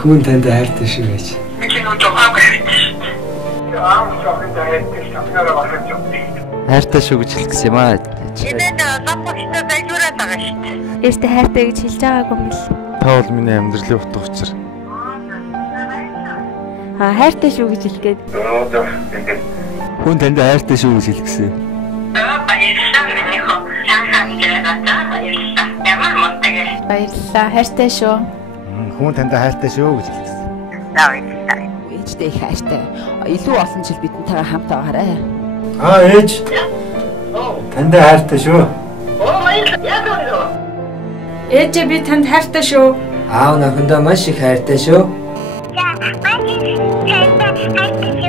Хүн танд хайртай шүү гэж. Хайртай шүү гэж хэлэх гэсэн юм аа. Ээжтэй хайртай гэж хэлж байгаагүй юм бэл. Та бол миний амьдралын утга учир. Хайртай шүү гэж хэлгээд. Хүн танд хайртай шүү гэж хэлэх гэсэн. Баярлалаа. Хайртай шүү. Хүн танд хайртай шүү гэж хэлэх гэсэн. Ээжтэй их хайртай. Илүү олон жил бидэнтэйгээ хамт байгаарай. Ээж. Танд хайртай шүү. Ээжээ би танд хайртай шүү. Аав охиндоо маш их хайртай шүү. За, баярлалаа.